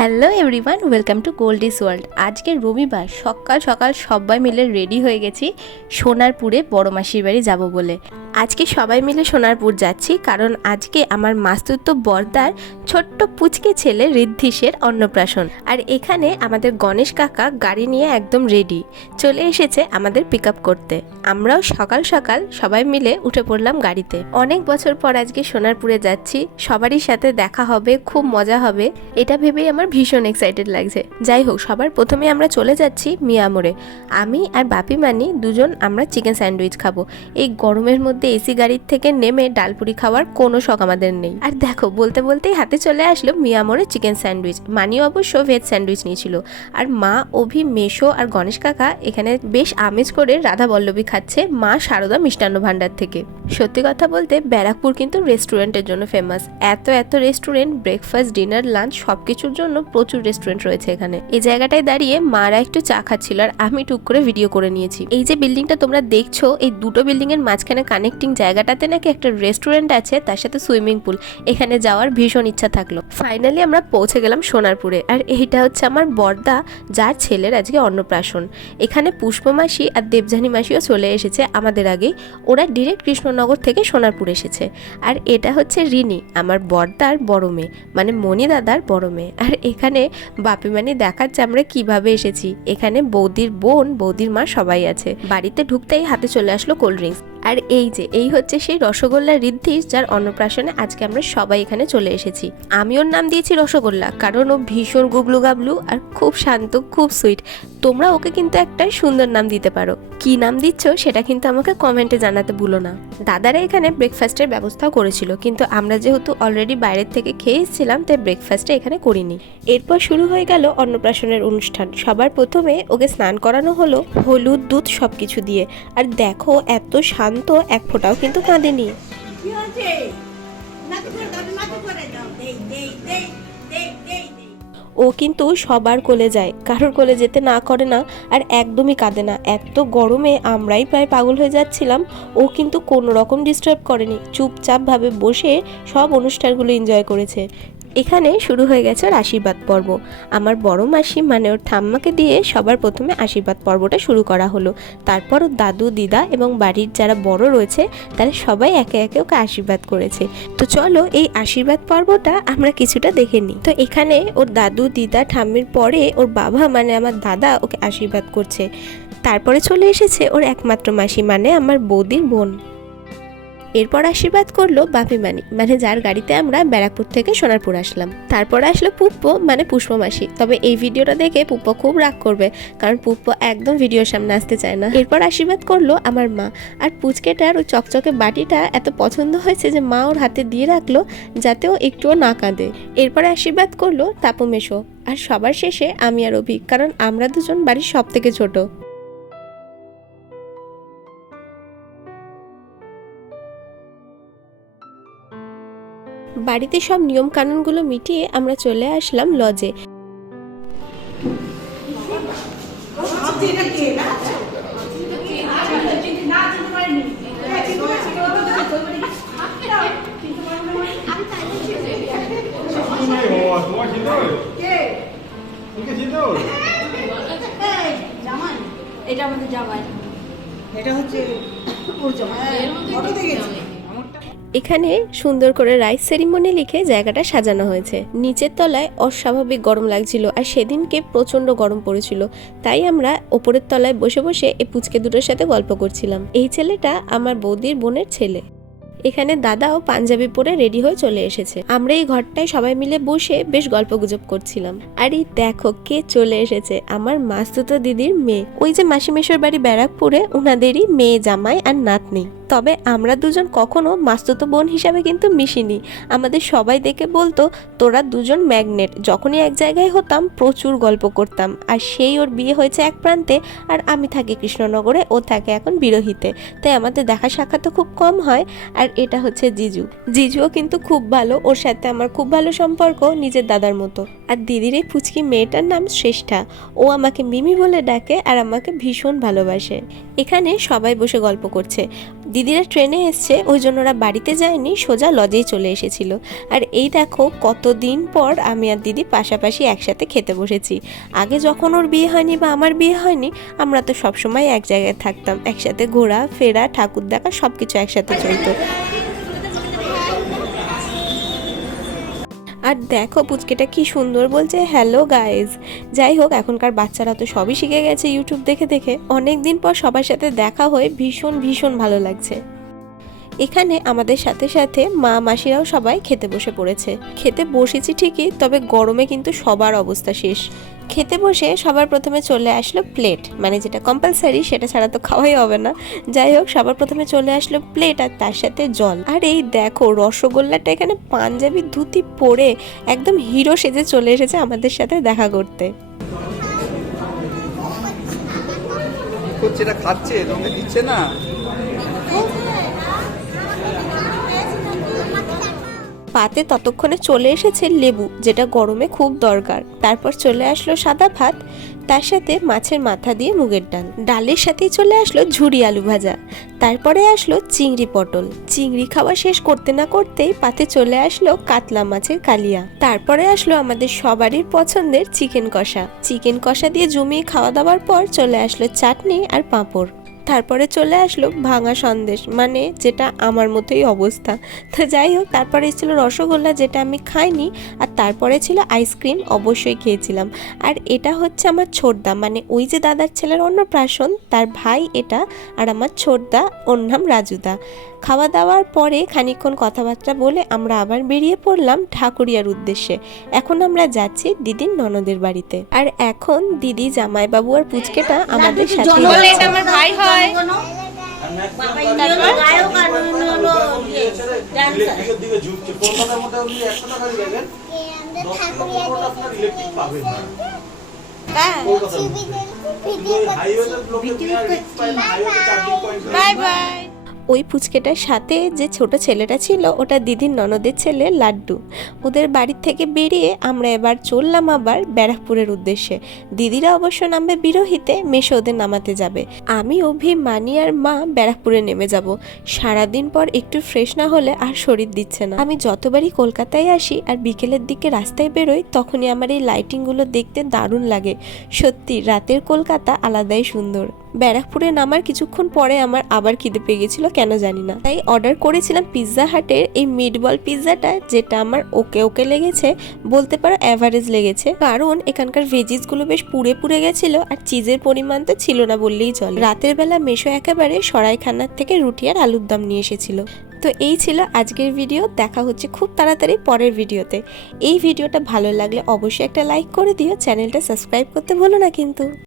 Hello everyone, welcome to Goldie's world. আজকে রবিবার সকাল সকাল সবাই মিলে রেডি হয়ে গেছি সোনারপুরে বড় মাসির বাড়ি যাব বলে। আজকে সবাই মিলে সোনারপুর যাচ্ছি কারণ আজকে আমার মাস্তুতো বর্দার ছোট্ট পুচকে ছেলে ঋদ্ধিষের অন্নপ্রাশন। আর এখানে আমাদের গণেশ কাকা গাড়ি নিয়ে একদম রেডি চলে এসেছে আমাদের পিক আপ করতে। আমরাও সকাল সকাল সবাই মিলে উঠে পড়লাম গাড়িতে। অনেক বছর পর আজকে সোনারপুরে যাচ্ছি, সবারই সাথে দেখা হবে, খুব মজা হবে, এটা ভেবেই আমার ভীষণ এক্সাইটেড লাগছে। যাই হোক, সবার প্রথমে আমরা চলে যাচ্ছি মিয়ামোড়ে। আমি আর বাপি মানি দুজন আমরা চিকেন স্যান্ডউইচ খাবো। এই গরমের মধ্যে এসি গাড়ির থেকে নেমে ডালপুরি খাওয়ার কোনো শখ আমাদের নেই। আর দেখো, বলতে বলতেই হাতে চলে আসলো মিয়ামোড়ে চিকেন স্যান্ডউইচ। মানিও অবশ্য ভেজ স্যান্ডউইচ নিয়েছিল। আর মা, অভি, মেশো আর গণেশ কাকা এখানে বেশ আমেজ করে রাধা বল্লভী খাচ্ছে মা শারদা মিষ্টান্ন ভান্ডার থেকে। সত্যি কথা বলতে ব্যারাকপুর কিন্তু রেস্টুরেন্টের জন্য ফেমাস। এত রেস্টুরেন্ট, ব্রেকফাস্ট, ডিনার, লাঞ্চ সবকিছুর জন্য প্রচুর রেস্টুরেন্ট রয়েছে এখানে। এই জায়গাটায় দাঁড়িয়ে মারা একটু চা খাচ্ছিল আর আমি টুক করে ভিডিও করে নিয়েছি। এই যে বিল্ডিংটা তোমরা দেখছো, এই দুটো বিল্ডিং এর মাঝখানে কানেক্টিং জায়গাটাতে নাকি একটা রেস্টুরেন্ট আছে, তার সাথে সুইমিং পুল। এখানে যাওয়ার ভীষণ ইচ্ছা থাকলো। ফাইনালি আমরা পৌঁছে গেলাম সোনারপুরে। আর এইটা হচ্ছে আমার বর্দা, যার ছেলের আজকে অন্নপ্রাশন। এখানে পুষ্প মাসি আর দেবযানী মাসিও চলে এসেছে আমাদের আগেই। ওরা ডিরেক্ট কৃষ্ণনগর থেকে সোনারপুর এসেছে। আর এটা হচ্ছে রিনি, আমার বর্দার বড় মেয়ে, মানে মণি দাদার বড় মেয়ে। আর এখানে বাপি মানি দেখাচ্ছে আমরা কিভাবে এসেছি। এখানে বৌদির বোন, বৌদির মা সবাই আছে। বাড়িতে ঢুকতেই হাতে চলে আসলো কোল্ড ড্রিঙ্কস। আর এই হচ্ছে সেই রসগোল্লা ঋদ্ধিষ, যার অন্নপ্রাশনে আজকে আমরা সবাই এখানে চলে এসেছি। আমি ওর নাম দিয়েছি রসগোল্লা কারণ ও ভীষণ গুগলু গাবলু আর খুব শান্ত, খুব সুইট। তোমরা ওকে কিন্তু একটা সুন্দর নাম দিতে পারো। কি নাম দিচ্ছ সেটা কিন্তু আমাকে কমেন্টে জানাতে ভুলো না। দাদারা এখানে ব্রেকফাস্টের ব্যবস্থাও করেছিল, কিন্তু আমরা যেহেতু অলরেডি বাইরের থেকে খেয়ে এসেছিলাম তাই ব্রেকফাস্টে এখানে করিনি। এরপর শুরু হয়ে গেল অন্নপ্রাশনের অনুষ্ঠান। সবার প্রথমে ওকে স্নান করানো হলো হলুদ, দুধ সবকিছু দিয়ে। আর দেখো, এত শান্ত, এক ফোঁটাও কিন্তু কাঁদেনি। ও কিন্তু সবার কোলে যায়, কারোর কোলে যেতে না করে না, আর একদমই কাঁদে না। এত গরমে আমরাই প্রায় পাগল হয়ে যাচ্ছিলাম। ও কিন্তু কোনো রকম ডিস্টার্ব করেনি, চুপচাপ ভাবে বসে সব অনুষ্ঠানগুলো এনজয় করেছে। এখানে শুরু হয়ে গেছে ওর আশীর্বাদ পর্ব। আমার বড় মাসি মানে ওর ঠাম্মাকে দিয়ে সবার প্রথমে আশীর্বাদ পর্বটা শুরু করা হলো। তারপর ওর দাদু, দিদা এবং বাড়ির যারা বড় রয়েছে তারা সবাই একে একে ওকে আশীর্বাদ করেছে। তো চলো এই আশীর্বাদ পর্বটা আমরা কিছুটা দেখে নিই। তো এখানে ওর দাদু, দিদা, ঠাম্মির পরে ওর বাবা মানে আমার দাদা ওকে আশীর্বাদ করছে। তারপরে চলে এসেছে ওর একমাত্র মাসি মানে আমার বৌদির বোন। এরপর আশীর্বাদ করলো বাপি মানি, মানে যার গাড়িতে আমরা ব্যারাকপুর থেকে সোনারপুর আসলাম। তারপর আসলো পুপ্প মানে পুষ্প মাসি। তবে এই ভিডিওটা দেখে পুপ্প খুব রাগ করবে, কারণ পুপ্প একদম ভিডিওর সামনে আসতে চায় না। এরপর আশীর্বাদ করলো আমার মা। আর পুচকেটার ওই চকচকে বাটিটা এত পছন্দ হয়েছে যে মা ওর হাতে দিয়ে রাখলো যাতে ও একটুও না কাঁদে। এরপর আশীর্বাদ করলো তাপু মেশো। আর সবার শেষে আমি আর অভি, কারণ আমরা দুজন বাড়ির সব থেকে ছোট। বাড়িতে সব নিয়ম কানুনগুলো মিটিয়ে আমরা চলে আসলাম লজে। এটা আমাদের জামাই, এটা হচ্ছে ওর জামাই। এখানে সুন্দর করে রাইস সেরিমনি লিখে জায়গাটা সাজানো হয়েছে। নিচের তলায় অস্বাভাবিক গরম লাগছিল, আর সেদিনকে প্রচন্ড গরম পড়েছিল, তাই আমরা ওপরের তলায় বসে বসে এই পুচকে দুটোর সাথে গল্প করছিলাম। এই ছেলেটা আমার বৌদির বোনের ছেলে। এখানে দাদাও পাঞ্জাবি পরে রেডি হয়ে চলে এসেছে। আমরা এই ঘরটায় সবাই মিলে বসে বেশ গল্প গুজব করছিলাম। আর এই দেখো কে চলে এসেছে, আমার মাস্তুতো দিদির মেয়ে। ওই যে মাসি মেশোর বাড়ি ব্যারাকপুরে, ওনাদেরই মেয়ে, জামাই আর নাতনি। তবে আমরা দুজন কখনো মাস্তুতো বোন হিসাবে কিন্তু মিশিনি। আমাদের সবাই দেখে বলতো তোরা দুজন ম্যাগনেট। যখনই এক জায়গায় হতাম প্রচুর গল্প করতাম। আর সেই ওর বিয়ে হয়েছে এক প্রান্তে, আর আমি থাকি কৃষ্ণনগরে, ও থাকে এখন বিরহিতে, তাই আমাদের দেখা সাক্ষাৎ খুব কম হয়। আর এটা হচ্ছে জিজু। জিজুও কিন্তু খুব ভালো, ওর সাথে আমার খুব ভালো সম্পর্ক, নিজের দাদার মতো। আর দিদির এই পুচকি মেয়েটার নাম শ্রেষ্ঠা। ও আমাকে মিমি বলে ডাকে আর আমাকে ভীষণ ভালোবাসে। এখানে সবাই বসে গল্প করছে। দিদিরা ট্রেনে এসছে, ওই জন্য ওরা বাড়িতে যায়নি, সোজা লজেই চলে এসেছিল। আর এই দেখো কতদিন পর আমি আর দিদি পাশাপাশি একসাথে খেতে বসেছি। আগে যখন ওর বিয়ে হয়নি বা আমার বিয়ে হয়নি, আমরা তো সবসময় এক জায়গায় থাকতাম, একসাথে ঘোরা ফেরা ঠাকুর দেখা সব কিছু একসাথে চলতো। আর দেখো পুচকেটা কি সুন্দর বলছে হ্যালো গাইজ। যাই হোক, এখনকার বাচ্চারা তো সবই শিখে গেছে ইউটিউব দেখে দেখে। অনেক দিন পর সবার সাথে দেখা হয়ে ভীষণ ভীষণ ভালো লাগছে। এখানে আমাদের সাথে সাথে মা মাসিরাও সবাই খেতে বসে পড়েছে। খেতে বসেছি ঠিকই, তবে গরমে কিন্তু সবার অবস্থা শেষ। খেতে বসে সবার প্রথমে চলে আসলো প্লেট, মানে যেটা কম্পালসারি, সেটা ছাড়া তো খাওয়াই হবে না। যাই হোক, সবার প্রথমে চলে আসলো প্লেট আর তার সাথে জল। আর এই দেখো রসগোল্লাটা এখানে পাঞ্জাবি ধুতি পরে একদম হিরো সেজে চলে এসেছে আমাদের সাথে দেখা করতে। খাচ্ছে তোমাকে দিচ্ছে না। পাতে ততক্ষণে চলে এসেছে লেবু, যেটা গরমে খুব দরকার। তারপর চলে আসলো সাদা ভাত, তার সাথে মাছের মাথা দিয়ে মুগের ডাল। ডালের সাথেই চলে আসলো ঝুরি আলু ভাজা। তারপরে আসলো চিংড়ি পটল। চিংড়ি খাওয়া শেষ করতে না করতেই পাতে চলে আসলো কাতলা মাছের কালিয়া। তারপরে আসলো আমাদের সবারই পছন্দের চিকেন কষা। চিকেন কষা দিয়ে জমিয়ে খাওয়া দাওয়ার পর চলে আসলো চাটনি আর পাঁপড়। তারপরে চলে আসলো ভাঙা সন্দেশ, মানে যেটা আমার মতোই অবস্থা। তো যাই হোক, তারপরে ছিল রসগোল্লা, যেটা আমি খাইনি। আর তারপরে ছিল আইসক্রিম, অবশ্যই খেয়েছিলাম। আর এটা হচ্ছে আমার ছোটদা, মানে ওই যে দাদার ছেলের অন্নপ্রাশন, তার ভাই এটা। আর আমার ছোটদা, ওর নাম রাজুদা। খাওয়া দাওয়ার পরে খানিকক্ষণ কথাবার্তা বলে আমরা আবার বেরিয়ে পড়লাম ঠাকুরিয়ার উদ্দেশ্যে। এখন আমরা যাচ্ছি দিদির ননদের বাড়িতে। আর এখন দিদি, জামাইবাবু আর পুচকেটা আমাদের সাথে। আমার ভাই হয়। Bye bye. ওই পুচকেটার সাথে যে ছোট ছেলেটা ছিল, ওটা দিদির ননদের ছেলে লাড্ডু। ওদের বাড়ির থেকে বেরিয়ে আমরা এবার চললাম আবার ব্যারাকপুরের উদ্দেশ্যে। দিদিরা অবশ্য নামবে বিরহিতে, মেশো ওদের নামাতে যাবে। আমি, অভি, মানি আর মা ব্যারাকপুরে নেমে যাব। সারাদিন পর একটু ফ্রেশ না হলে আর শরীর দিচ্ছে না। আমি যতবারই কলকাতায় আসি আর বিকেলের দিকে রাস্তায় বেরোই, তখনই আমার এই লাইটিংগুলো দেখতে দারুণ লাগে। সত্যি রাতের কলকাতা আলাদাই সুন্দর। ব্যারাকপুরে নামার কিছুক্ষণ পরে আমার আবার খিদে পেয়ে গেছিল, কেন জানি না। তাই অর্ডার করেছিলাম পিৎজা হাটের এই মিটবল পিৎজাটা, যেটা আমার ওকে ওকে লেগেছে, বলতে পারো অ্যাভারেজ লেগেছে। কারণ এখানকার ভেজিসগুলো বেশ পুড়ে পুড়ে গেছিল, আর চিজের পরিমাণ তো ছিল না বললেই চলে। রাতের বেলা মেশো একেবারে সরাইখানার থেকে রুটি আর আলুর দম নিয়ে এসেছিল। তো এই ছিল আজকের ভিডিও। দেখা হচ্ছে খুব তাড়াতাড়ি পরের ভিডিওতে। এই ভিডিওটা ভালো লাগলে অবশ্যই একটা লাইক করে দিও, চ্যানেলটা সাবস্ক্রাইব করতে ভুলো না কিন্তু।